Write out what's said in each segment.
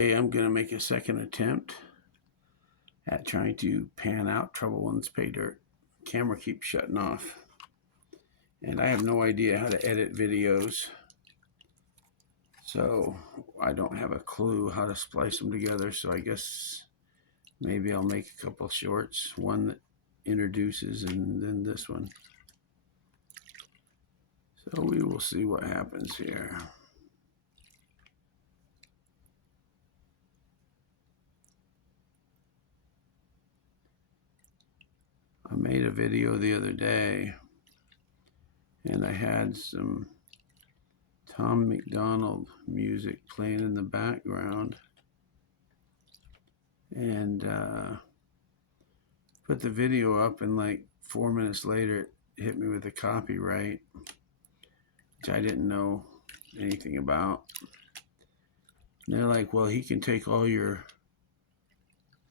I'm going to make a second attempt at trying to pan out Trouble Ones Pay Dirt. Camera keeps shutting off. And I have no idea how to edit videos. So I don't have a clue how to splice them together. So I guess maybe I'll make a couple shorts. One that introduces and then this one. So we will see what happens here. I made a video the other day and I had some Tom MacDonald music playing in the background and put the video up, and like 4 minutes later it hit me with a copyright, which I didn't know anything about. And they're like, well, he can take all your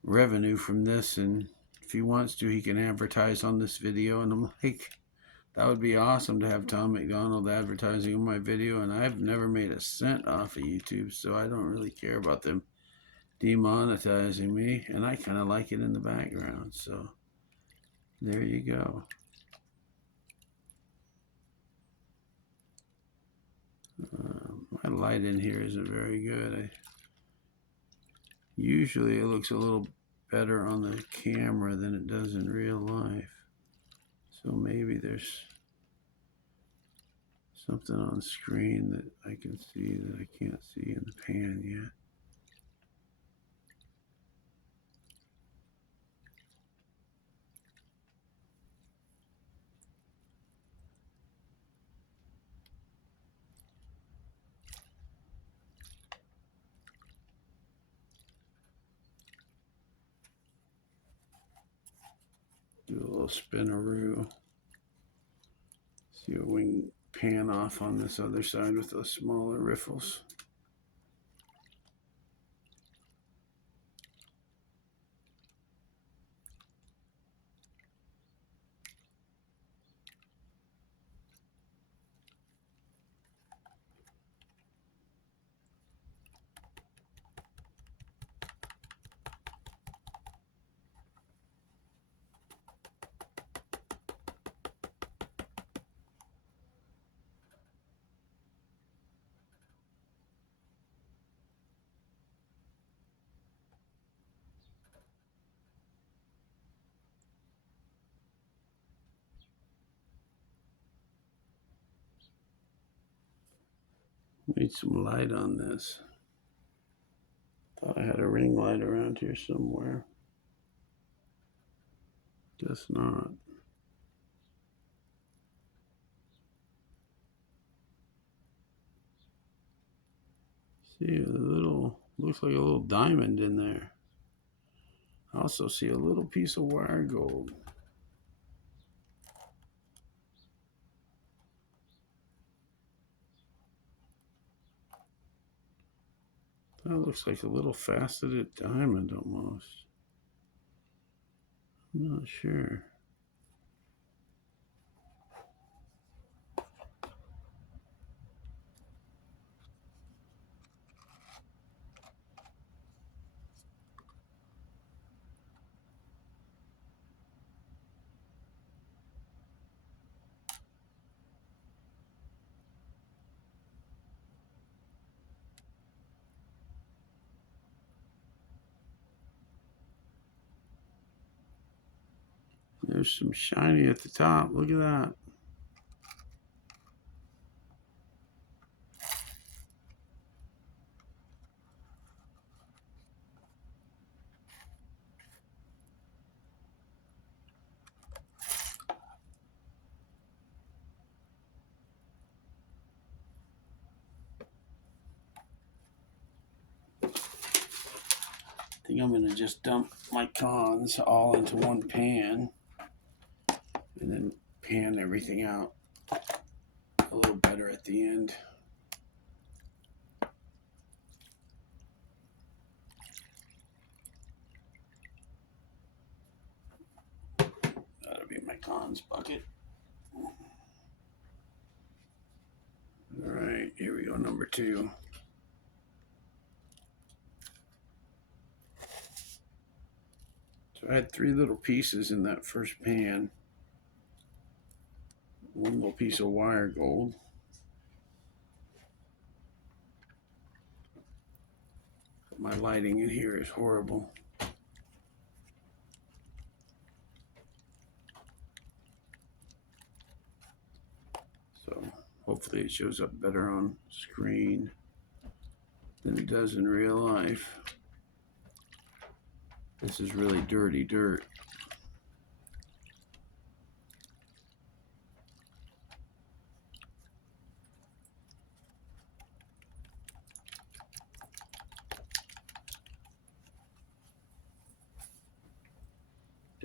revenue from this, and if he wants to, he can advertise on this video. And I'm like, that would be awesome to have Tom MacDonald advertising on my video, and I've never made a cent off of YouTube, so I don't really care about them demonetizing me, and I kind of like it in the background. So there you go. My light in here isn't very good. Usually it looks a little better on the camera than it does in real life. So maybe there's something on screen that I can see that I can't see in the pan yet. Do a little spinaroo. See if we can pan off on this other side with those smaller riffles. Need some light on this. Thought I had a ring light around here somewhere. Guess not. See a little, looks like a little diamond in there. I also see a little piece of wire gold. That looks like a little faceted diamond almost. I'm not sure. There's some shiny at the top. Look at that. I think I'm going to just dump my cons all into one pan and then pan everything out a little better at the end. That'll be my cons bucket. All right, here we go, number 2. I had 3 little pieces in that first pan. One little piece of wire gold. My lighting in here is horrible. So hopefully it shows up better on screen than it does in real life. This is really dirty dirt.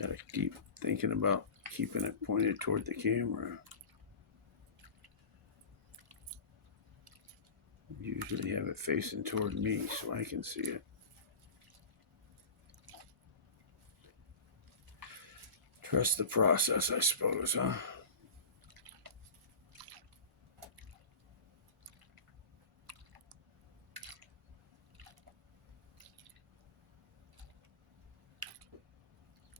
Gotta keep thinking about keeping it pointed toward the camera. Usually have it facing toward me so I can see it. Trust the process, I suppose, huh?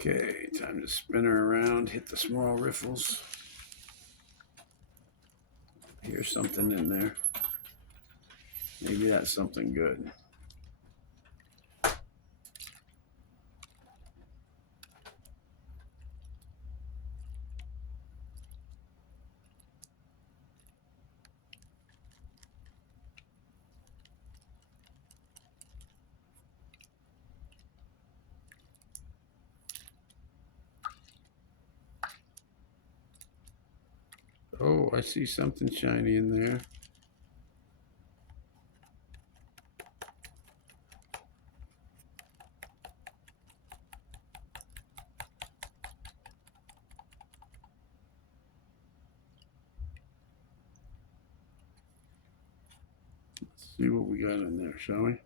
Okay, time to spin her around, hit the small riffles. Here's something in there. Maybe that's something good. Oh, I see something shiny in there. Let's see what we got in there, shall we?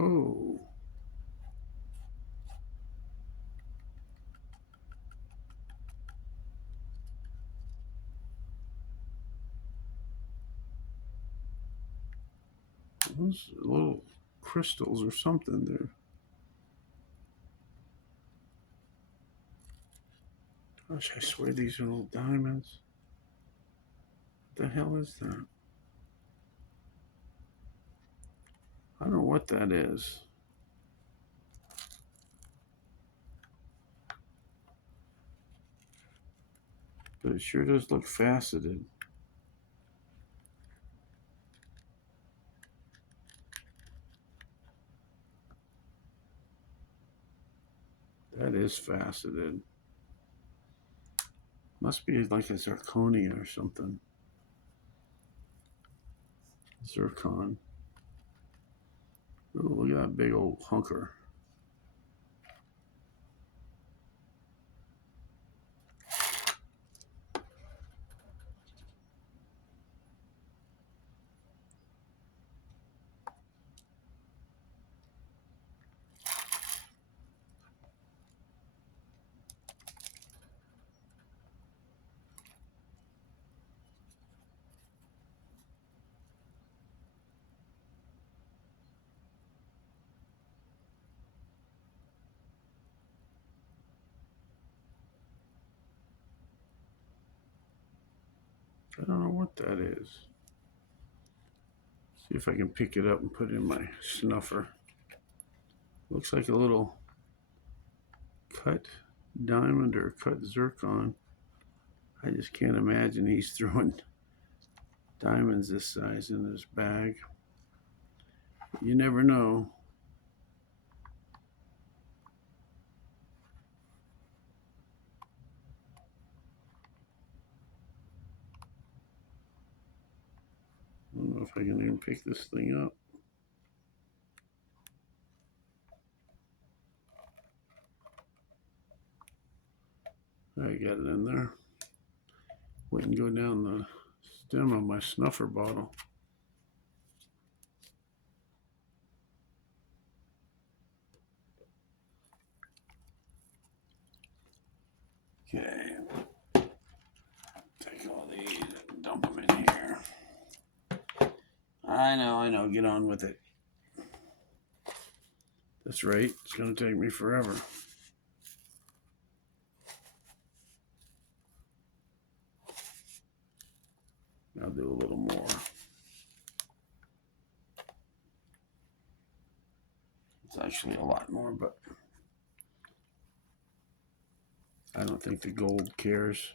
Oh. Those little crystals or something there. Gosh, I swear these are little diamonds. What the hell is that? I don't know what that is. But it sure does look faceted. That is faceted. Must be like a zirconia or something. Zircon. Oh, look at that big old hunker. I don't know what that is. See if I can pick it up and put it in my snuffer. Looks like a little cut diamond or cut zircon. I just can't imagine he's throwing diamonds this size in his bag. You never know. I don't know if I can even pick this thing up. I got it in there. Wouldn't go down the stem of my snuffer bottle. I know. Get on with it. That's right. It's going to take me forever. I'll do a little more. It's actually a lot more, but I don't think the gold cares.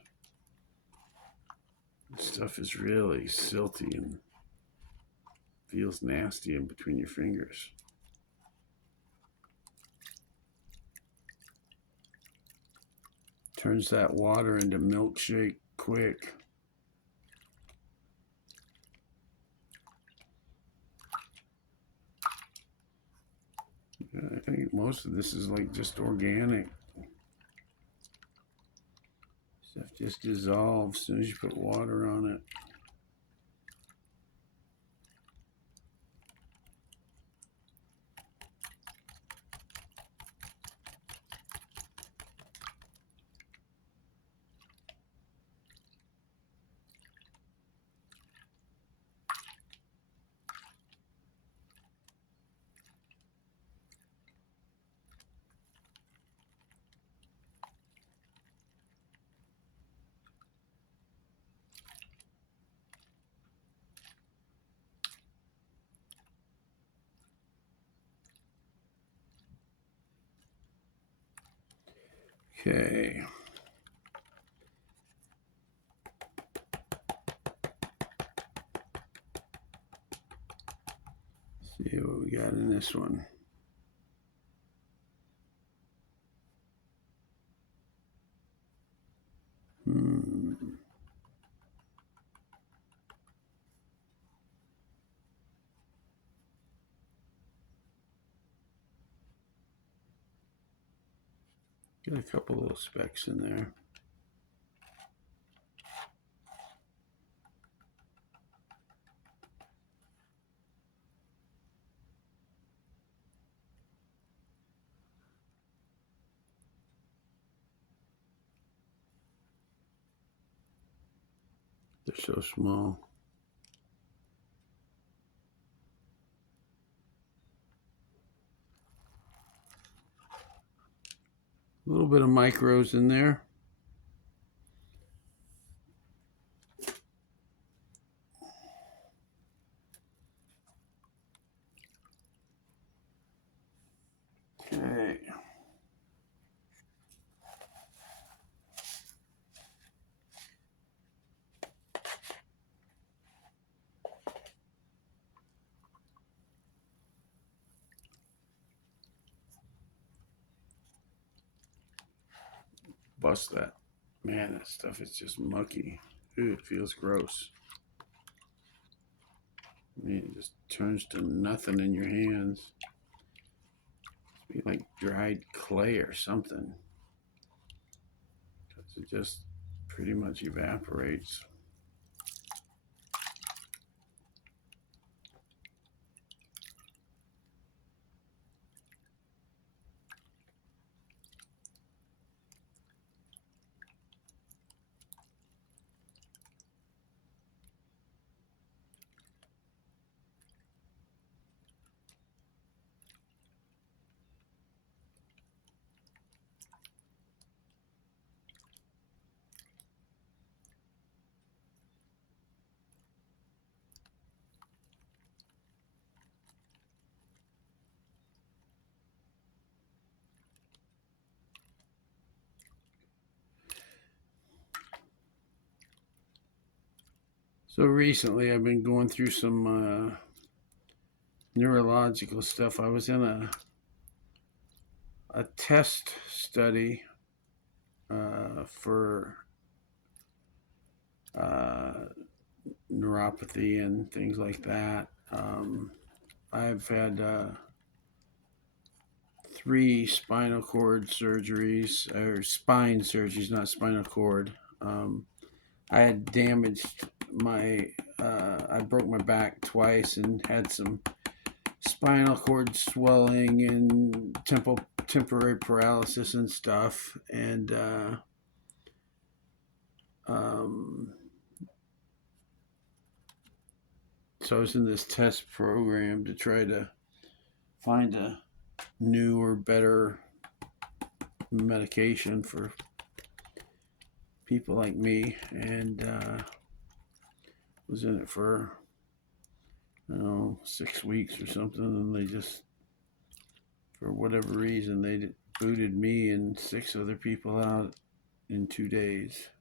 This stuff is really silty and feels nasty in between your fingers. Turns that water into milkshake quick. I think most of this is like just organic. Stuff just dissolves as soon as you put water on it. Okay. See what we got in this one. Get a couple little specks in there. They're so small. A little bit of micros in there. Okay. Bust that. Man, that stuff is just mucky. Ooh, it feels gross. I mean, it just turns to nothing in your hands. It's like dried clay or something. It just pretty much evaporates. So recently I've been going through some neurological stuff. I was in a test study for neuropathy and things like that. I've had 3 spinal cord surgeries, or spine surgeries, not spinal cord. I had damaged I broke my back twice and had some spinal cord swelling and temporary paralysis and stuff. And So I was in this test program to try to find a newer, better medication for people like me, and was in it for, I don't know, 6 weeks or something, and they just, for whatever reason, they booted me and 6 other people out in 2 days.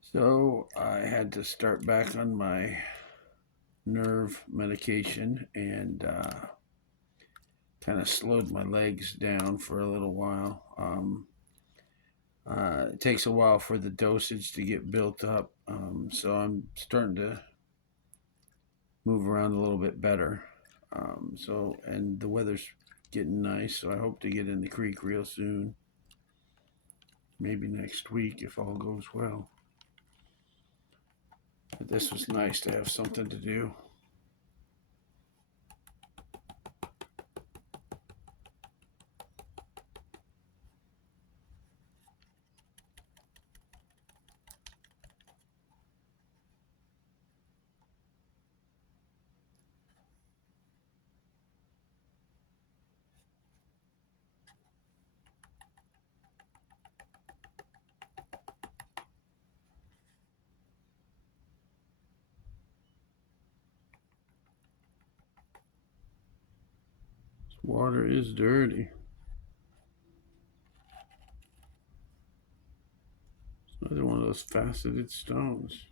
So I had to start back on my nerve medication, and kind of slowed my legs down for a little while. It takes a while for the dosage to get built up, so I'm starting to move around a little bit better. And the weather's getting nice, so I hope to get in the creek real soon. Maybe next week if all goes well. But this was nice to have something to do. This water is dirty. It's another one of those faceted stones.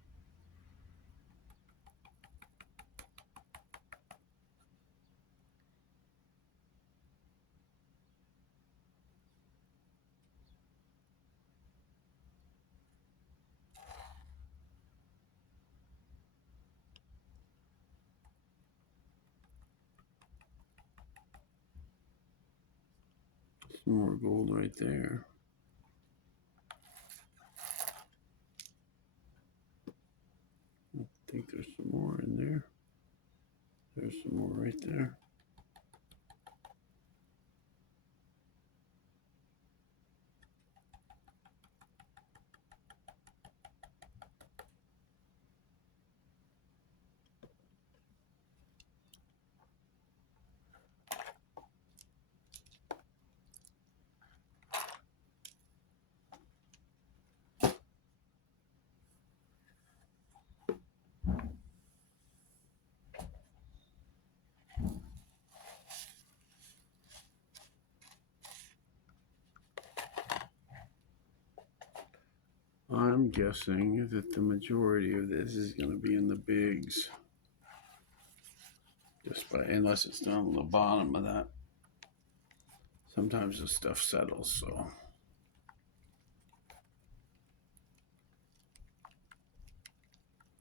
Some more gold right there. I think there's some more in there. There's some more right there. I'm guessing that the majority of this is going to be in the bigs. Unless it's down on the bottom of that. Sometimes the stuff settles, so.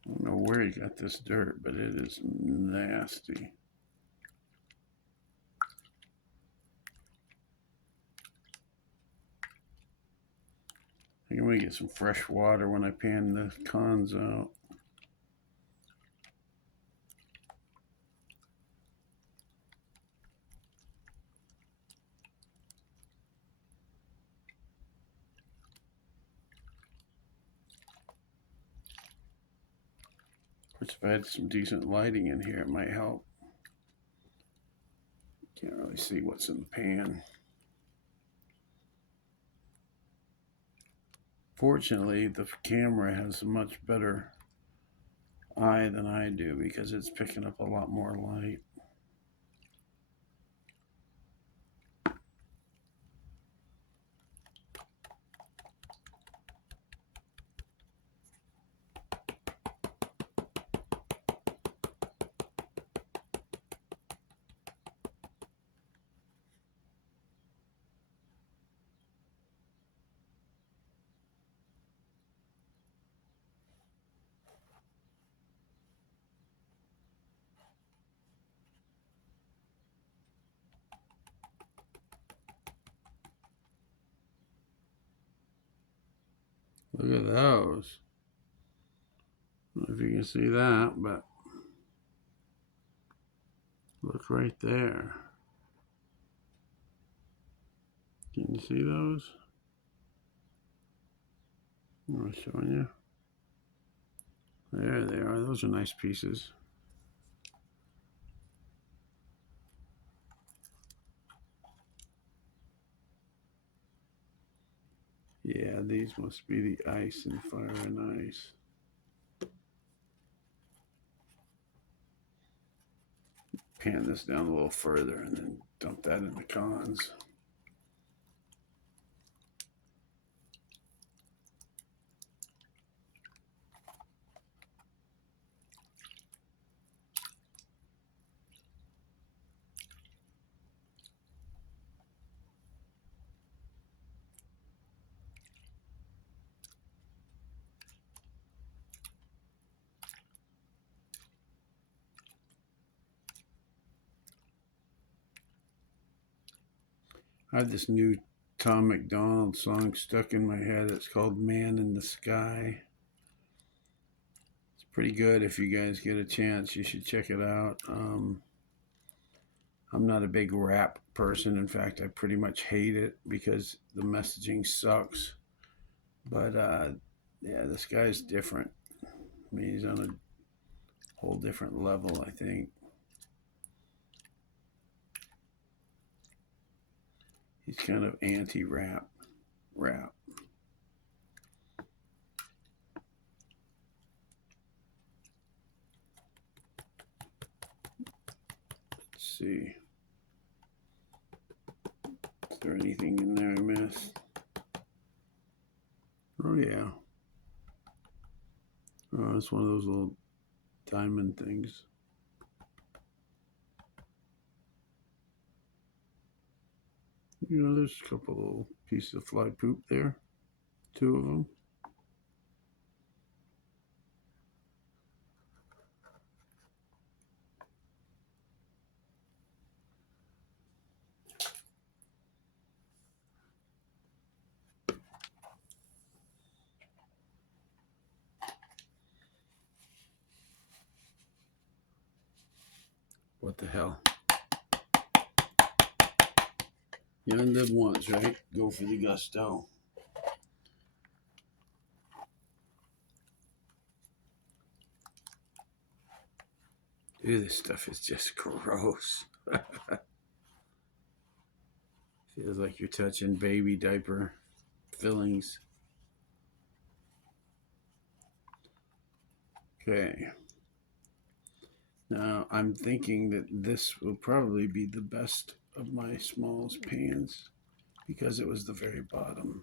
I don't know where he got this dirt, but it is nasty. I'm going to get some fresh water when I pan the cons out. If I had some decent lighting in here, it might help. Can't really see what's in the pan. Fortunately, the camera has a much better eye than I do because it's picking up a lot more light. Look at those. I don't know if you can see that, but look right there. Can you see those? I'm showing you. There they are. Those are nice pieces. Yeah, these must be the ice and fire and ice. Pan this down a little further and then dump that in the cons. I have this new Tom McDonald song stuck in my head. It's called Man in the Sky. It's pretty good. If you guys get a chance, you should check it out. I'm not a big rap person. In fact, I pretty much hate it because the messaging sucks. But yeah, this guy's different. I mean, he's on a whole different level, I think. He's kind of anti-rap. Let's see. Is there anything in there I missed? Oh yeah. Oh, it's one of those little diamond things. You know, there's a couple little pieces of fly poop there. 2 of them. What the hell? You only live once, right? Go for the gusto. Dude, this stuff is just gross. Feels like you're touching baby diaper fillings. Okay. Now I'm thinking that this will probably be the best of my smallest pans because it was the very bottom.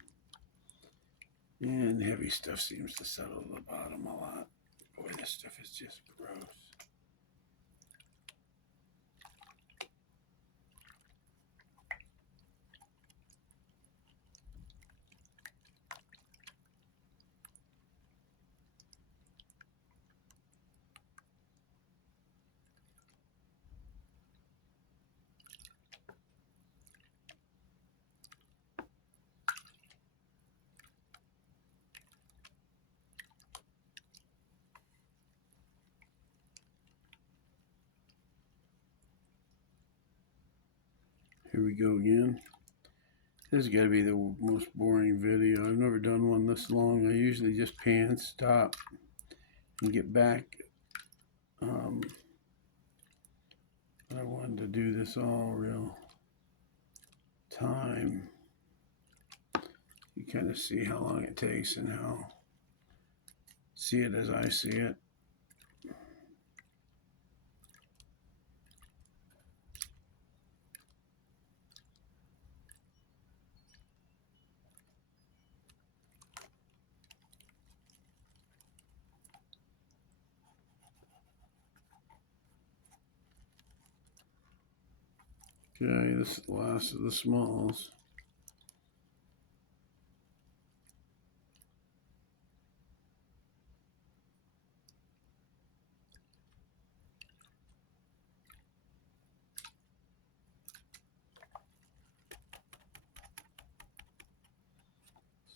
And heavy stuff seems to settle to the bottom a lot. Boy, this stuff is just gross. Here we go again. This has got to be the most boring video. I've never done one this long. I usually just pan, stop, and get back. I wanted to do this all real time. You kind of see how long it takes and how see it as I see it. Okay, this is the last of the smalls.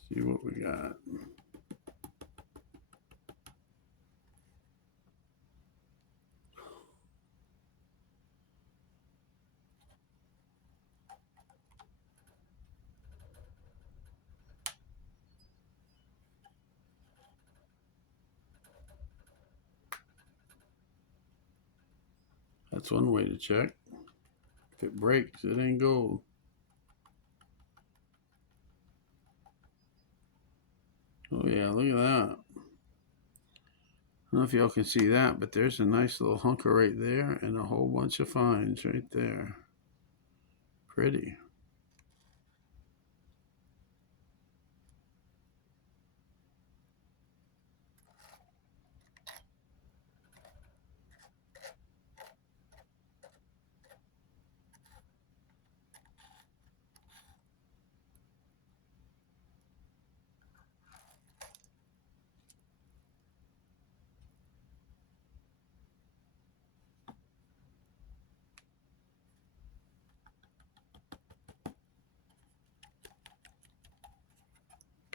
See what we got. That's one way to check. If it breaks, it ain't gold. Oh yeah, look at that. I don't know if y'all can see that, but there's a nice little hunker right there and a whole bunch of fines right there. Pretty.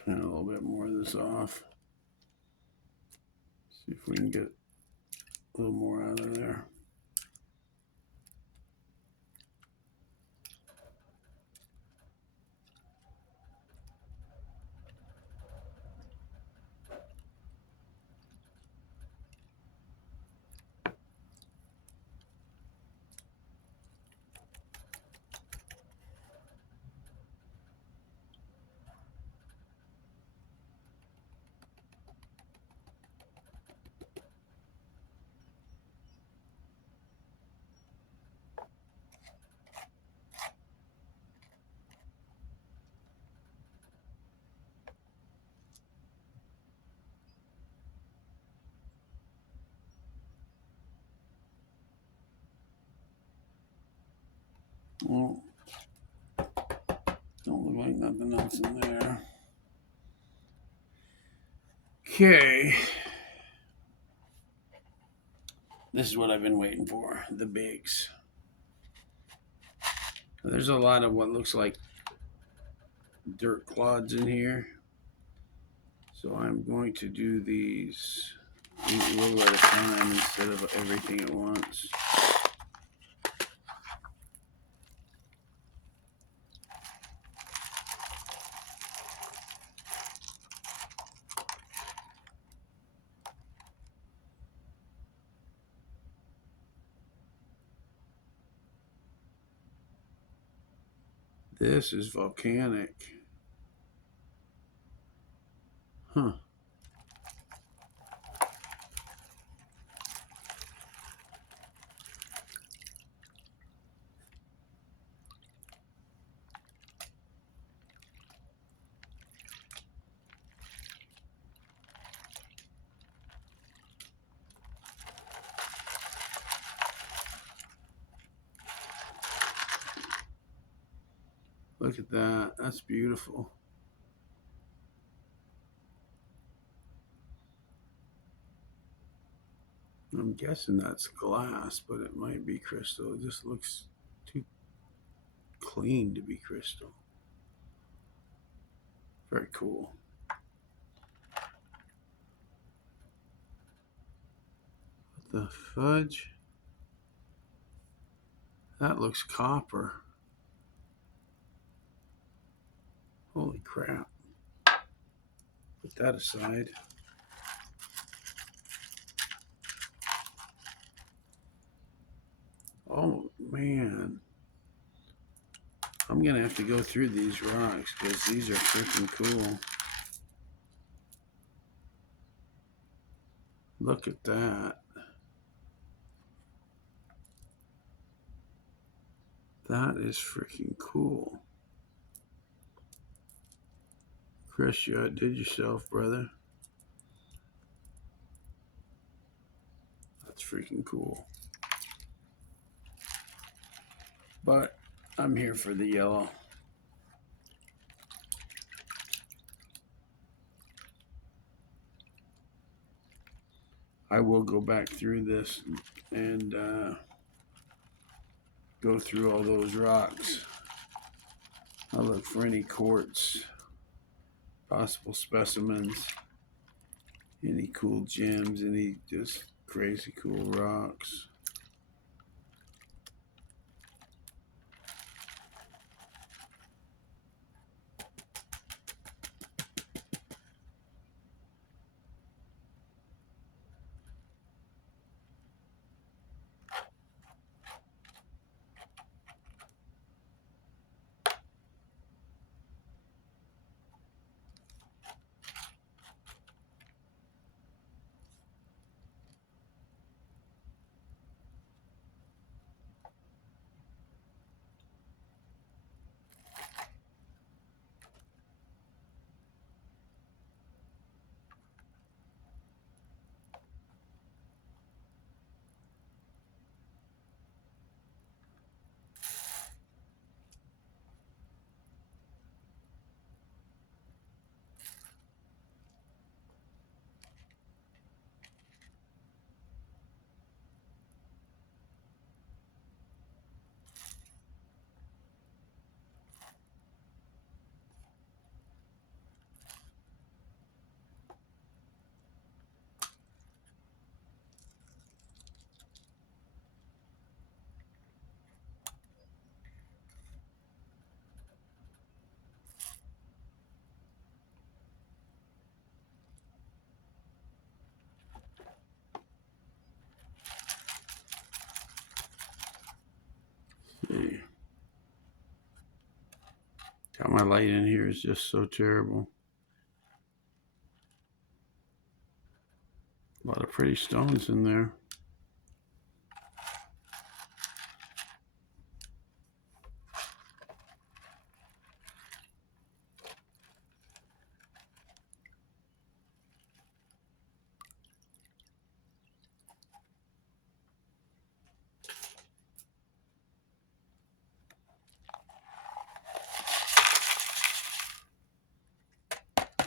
Pan a little bit more of this off. See if we can get a little more out of there. Well, don't look like nothing else in there. Okay. This is what I've been waiting for, the bigs. There's a lot of what looks like dirt clods in here. So I'm going to do these a little at a time instead of everything at once. This is volcanic. Huh. Look at that. That's beautiful. I'm guessing that's glass, but it might be crystal. It just looks too clean to be crystal. Very cool. What the fudge? That looks copper. Holy crap. Put that aside. Oh, man. I'm going to have to go through these rocks because these are freaking cool. Look at that. That is freaking cool. Chris, you outdid yourself, brother. That's freaking cool. But I'm here for the yellow. I will go back through this and go through all those rocks. I'll look for any quartz, possible specimens, any cool gems, any just crazy cool rocks. God, my light in here is just so terrible. A lot of pretty stones in there.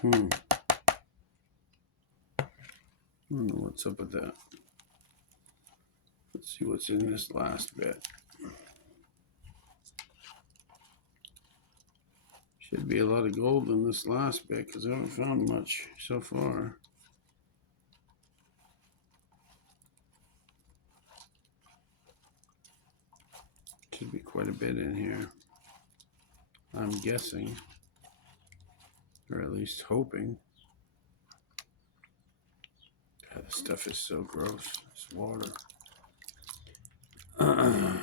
I don't know what's up with that. Let's see what's in this last bit. Should be a lot of gold in this last bit because I haven't found much so far. Should be quite a bit in here. I'm guessing, or at least hoping. God, this stuff is so gross. It's water. Kind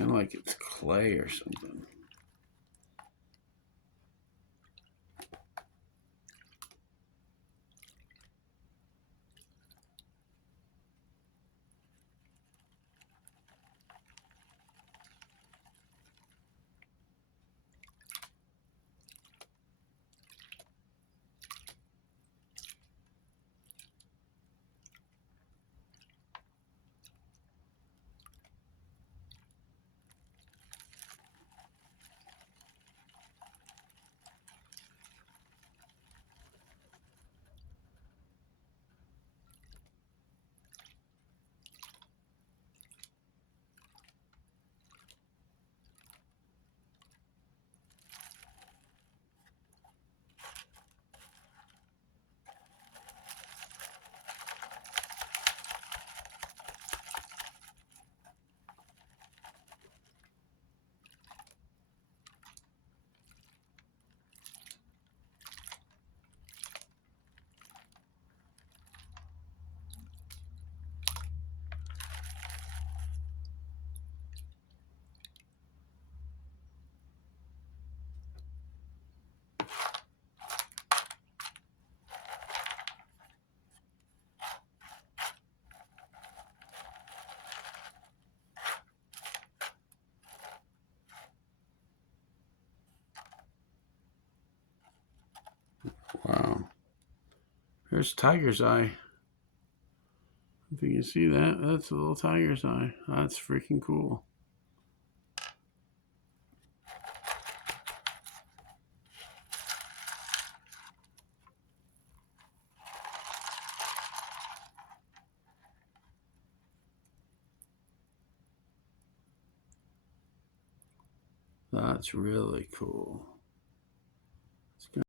of like it's clay or something. Wow. There's tiger's eye. If you can see that, that's a little tiger's eye. That's freaking cool. That's really cool.